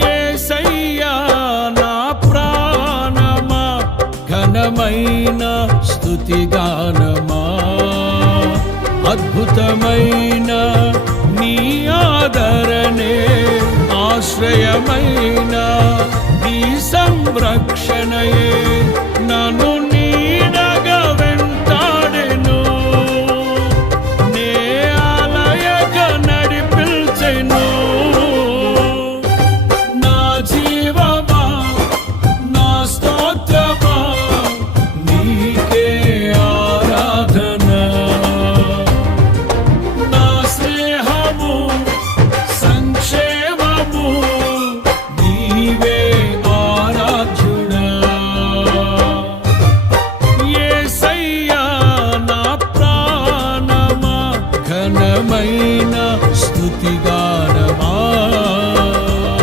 యేసయ్యా నా ప్రాణమా, ఘనమైన స్తుతిగానమా, అద్భుతమైన నీ ఆదరణే, ఆశ్రయమైన నీ సంరక్షణయే నన్ను